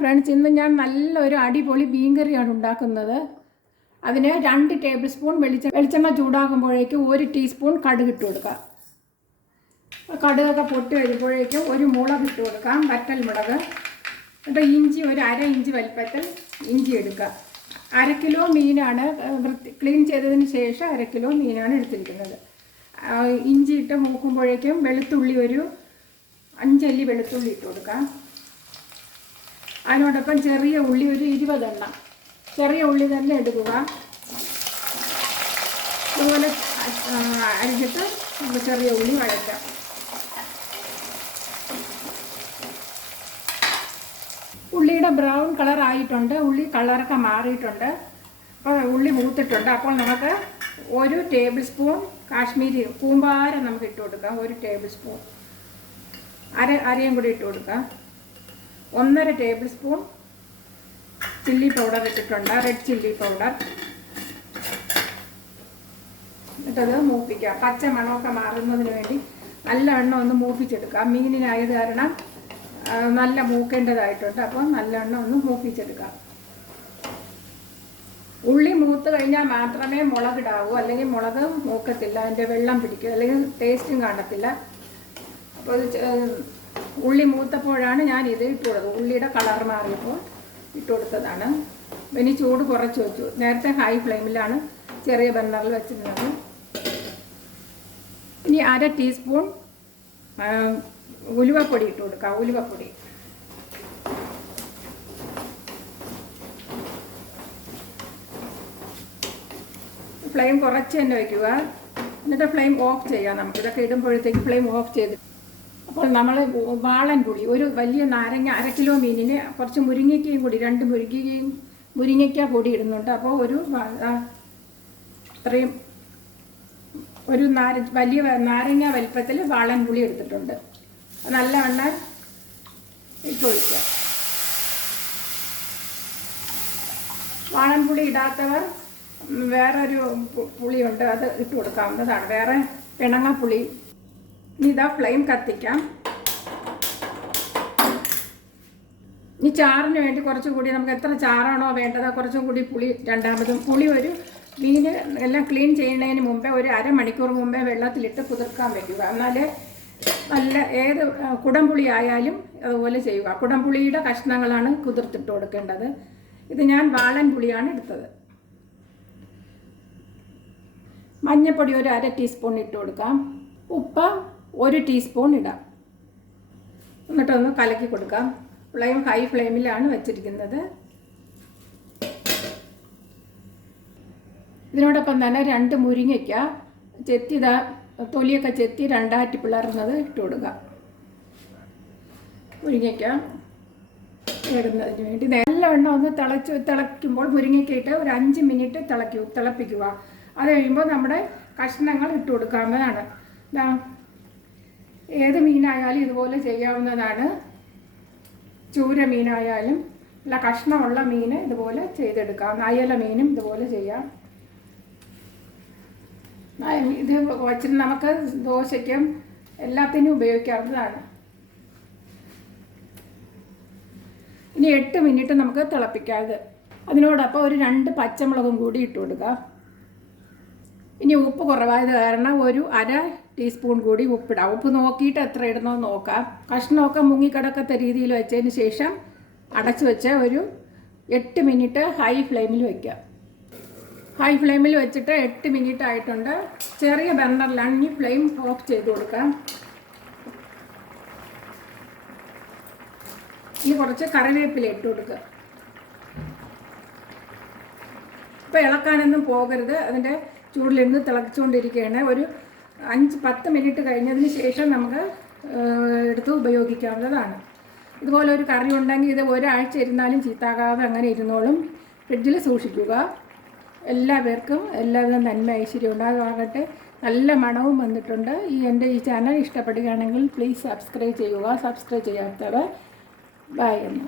Friends, ഇന്ന് ഞാൻ നല്ലൊരു അടിപൊളി മീൻ കറിയാണ് ഉണ്ടാക്കുന്നത്. അതിന് 2 ടേബിൾ സ്പൂൺ വെളിച്ചെണ്ണ ചൂടാകുമ്പോഴേക്കും 1 ടീസ്പൂൺ കടുക് ഇട്ട് കൊടുക്കാം. കടുകൊക്കെ പൊട്ടി വരുമ്പോഴേക്കും ഒരു മുളക് ഇട്ട് കൊടുക്കാം, വറ്റൽ മുളക്. എന്നിട്ട് ഇഞ്ചി ഒരു 1/2 ഇഞ്ച് വലിപ്പത്തിൽ ഇഞ്ചി എടുക്കുക. 1/2 കിലോ മീനാണ്, ക്ലീൻ ചെയ്തതിന് ശേഷം 1/2 കിലോ മീനാണ് എടുത്തിരിക്കുന്നത്. ഇഞ്ചി ഇട്ട് മൂക്കുമ്പോഴേക്കും വെളുത്തുള്ളി ഒരു 5 അല്ലി വെളുത്തുള്ളി ഇട്ട് കൊടുക്കാം. അതിനോടൊപ്പം ചെറിയ ഉള്ളി ഒരു 20 എണ്ണം, ചെറിയ ഉള്ളി തന്നെ എടുക്കുക. അതുപോലെ അരിഞ്ഞിട്ട് നമുക്ക് ചെറിയ ഉള്ളി വഴറ്റാം. ഉള്ളിയുടെ ബ്രൗൺ കളർ ആയിട്ടുണ്ട്, ഉള്ളി കളറൊക്കെ മാറിയിട്ടുണ്ട്. അപ്പോൾ ഉള്ളി മൂത്തിട്ടുണ്ട്. അപ്പോൾ നമുക്ക് 1 ടേബിൾ സ്പൂൺ കാശ്മീരി കൂമ്പാരം നമുക്ക് ഇട്ട് കൊടുക്കാം. 1 ടേബിൾ സ്പൂൺ അരയും കൂടി ഇട്ട് കൊടുക്കാം. 1.5 ടേബിൾ സ്പൂൺ ചില്ലി പൗഡർ ഇട്ടിട്ടുണ്ട്, റെഡ് ചില്ലി പൗഡർ. എന്നിട്ടത് മൂപ്പിക്കാം. പച്ച മണമൊക്കെ മാറുന്നതിന് വേണ്ടി നല്ലവണ്ണം ഒന്ന് മൂപ്പിച്ചെടുക്കാം. മീനിനായത് കാരണം നല്ല മൂക്കേണ്ടതായിട്ടുണ്ട്. അപ്പോൾ നല്ലവണ്ണം ഒന്ന് മൂപ്പിച്ചെടുക്കാം. ഉള്ളി മൂത്ത് കഴിഞ്ഞാൽ മാത്രമേ മുളകിടാവൂ, അല്ലെങ്കിൽ മുളക് മൂക്കത്തില്ല, അതിൻ്റെ വെള്ളം പിടിക്കും, അല്ലെങ്കിൽ ടേസ്റ്റും കാണത്തില്ല. അപ്പോൾ ഉള്ളി മൂത്തപ്പോഴാണ് ഞാൻ ഇത് ഇട്ട് കൊടുത്തത്. ഉള്ളിയുടെ കളർ മാറിയപ്പോൾ ഇട്ട് കൊടുത്തതാണ്. ഇനി ചൂട് കുറച്ച് വെച്ചു. നേരത്തെ ഹൈ ഫ്ലെയിമിലാണ് ചെറിയ ബർണറിൽ വെച്ചിരുന്നത്. ഇനി 1/2 ടീസ്പൂൺ ഉലുവപ്പൊടി ഇട്ട് കൊടുക്കാം. ഉലുവപ്പൊടി ഫ്ലെയിം കുറച്ച് തന്നെ വയ്ക്കുക. എന്നിട്ട് ഫ്ലെയിം ഓഫ് ചെയ്യാം. നമുക്കിതൊക്കെ ഇടുമ്പോഴത്തേക്ക് ഫ്ലെയിം ഓഫ് ചെയ്ത്. അപ്പോൾ നമ്മൾ വാളൻ പുളി, ഒരു വലിയ നാരങ്ങ, 1/2 കിലോ മീനിന് കുറച്ച് മുരിങ്ങയ്ക്കയും കൂടി, 2 മുരിങ്ങയ്ക്ക പൊടി ഇടുന്നുണ്ട്. അപ്പോൾ ഇത്രയും ഒരു വലിയ നാരങ്ങ വലിപ്പത്തിൽ വാളൻ പുളി എടുത്തിട്ടുണ്ട്. നല്ലവണ്ണം ഇട്ടൊഴിക്കുക. വാളൻ പുളി ഇടാത്തവർ വേറൊരു പുളിയുണ്ട്, അത് ഇട്ട് കൊടുക്കാവുന്നതാണ്. വേറെ പിണങ്ങപ്പുളി. ഇതാ ഫ്ലെയിം കത്തിക്കാം. ഈ ചാറിന് വേണ്ടി കുറച്ചും കൂടി നമുക്ക് എത്ര ചാറാണോ വേണ്ടത് കുറച്ചും കൂടി പുളി, രണ്ടാമതും പുളി ഒരു മീന് എല്ലാം ക്ലീൻ ചെയ്യുന്നതിന് മുമ്പേ ഒരു 1/2 മണിക്കൂർ മുമ്പേ വെള്ളത്തിലിട്ട് കുതിർക്കാൻ വയ്ക്കുക. എന്നാലേ നല്ല ഏത് കുടംപുളി ആയാലും അതുപോലെ ചെയ്യുക. കുടംപുളിയുടെ കഷ്ണങ്ങളാണ് കുതിർത്തിട്ട് കൊടുക്കേണ്ടത്. ഇത് ഞാൻ വാളൻ പുളിയാണ് എടുത്തത്. മഞ്ഞൾപ്പൊടി ഒരു 1/2 ടീസ്പൂൺ ഇട്ട് കൊടുക്കാം. ഉപ്പ് 1 ടീസ്പൂൺ ഇടാം. എന്നിട്ടൊന്ന് കലക്കി കൊടുക്കാം. ഫ്ലെയിം ഹൈ ഫ്ലെയിമിലാണ് വെച്ചിരിക്കുന്നത്. ഇതിനോടൊപ്പം തന്നെ 2 മുരിങ്ങയ്ക്ക തൊലിയൊക്കെ ചെത്തി 2ആറ്റി പിളർന്നത് ഇട്ട് കൊടുക്കുക. മുരിങ്ങയ്ക്ക ഇടുന്നതിന് വേണ്ടി നല്ലവണ്ണം ഒന്ന് തിളയ്ക്കുമ്പോൾ മുരിങ്ങയ്ക്ക ഇട്ട് ഒരു 5 മിനിറ്റ് തിളപ്പിക്കുക. അത് കഴിയുമ്പോൾ നമ്മുടെ കഷ്ണങ്ങൾ ഇട്ട് കൊടുക്കാവുന്നതാണ്. ഏത് മീനായാലും ഇതുപോലെ ചെയ്യാവുന്നതാണ്. ചൂര മീനായാലും അല്ല, കഷ്ണമുള്ള മീൻ ഇതുപോലെ ചെയ്തെടുക്കാം. അയല മീനും ഇതുപോലെ ചെയ്യാം. ഇത് വച്ചിട്ട് നമുക്ക് ദോശയ്ക്കും എല്ലാത്തിനും ഉപയോഗിക്കാവുന്നതാണ്. ഇനി 8 മിനിറ്റ് നമുക്ക് തിളപ്പിക്കാം. അതിനോടൊപ്പം ഒരു 2 പച്ചമുളകും കൂടി ഇട്ട് കൊടുക്കാം. ഇനി ഉപ്പ് കുറവായത് കാരണം ഒരു 1/2 ടീസ്പൂൺ കൂടി ഉപ്പിടാം. ഉപ്പ് നോക്കിയിട്ട് എത്ര ഇടണമെന്ന് നോക്കാം. കഷ്ണമൊക്കെ മുങ്ങിക്കിടക്കത്ത രീതിയിൽ വെച്ചതിന് ശേഷം അടച്ചു വെച്ച് ഒരു 8 മിനിറ്റ് ഹൈ ഫ്ലെയിമിൽ വയ്ക്കാം. ഹൈ ഫ്ലെയിമിൽ വെച്ചിട്ട് 8 മിനിറ്റ് ആയിട്ടുണ്ട്. ചെറിയ ബർണറിലാണ്. ഇനി ഫ്ലെയിം ഓഫ് ചെയ്ത് കൊടുക്കാം. ഇനി കുറച്ച് കറിവേപ്പില ഇട്ട് കൊടുക്കുക. ഇപ്പോൾ ഇളക്കാനൊന്നും പോകരുത്. അതിൻ്റെ ചൂടിലിരുന്ന് തിളച്ചുകൊണ്ടിരിക്കുകയാണ്. ഒരു 5-10 മിനിറ്റ് കഴിഞ്ഞതിന് ശേഷം നമുക്ക് എടുത്ത് ഉപയോഗിക്കാവുന്നതാണ്. ഇതുപോലെ ഒരു കറി ഉണ്ടെങ്കിൽ ഇത് ഒരാഴ്ച ഇരുന്നാലും ചീത്താകാതെ അങ്ങനെ ഇരുന്നോളും. ഫ്രിഡ്ജിൽ സൂക്ഷിക്കുക. എല്ലാവർക്കും എല്ലാവിധ നന്മ ഐശ്വര്യം ഉണ്ടാകാകട്ടെ. നല്ല മണവും വന്നിട്ടുണ്ട്. എൻ്റെ ഈ ചാനൽ ഇഷ്ടപ്പെടുകയാണെങ്കിൽ പ്ലീസ് സബ്സ്ക്രൈബ് ചെയ്യുക. സബ്സ്ക്രൈബ് ചെയ്യാത്തവർ ബൈ എന്ന്.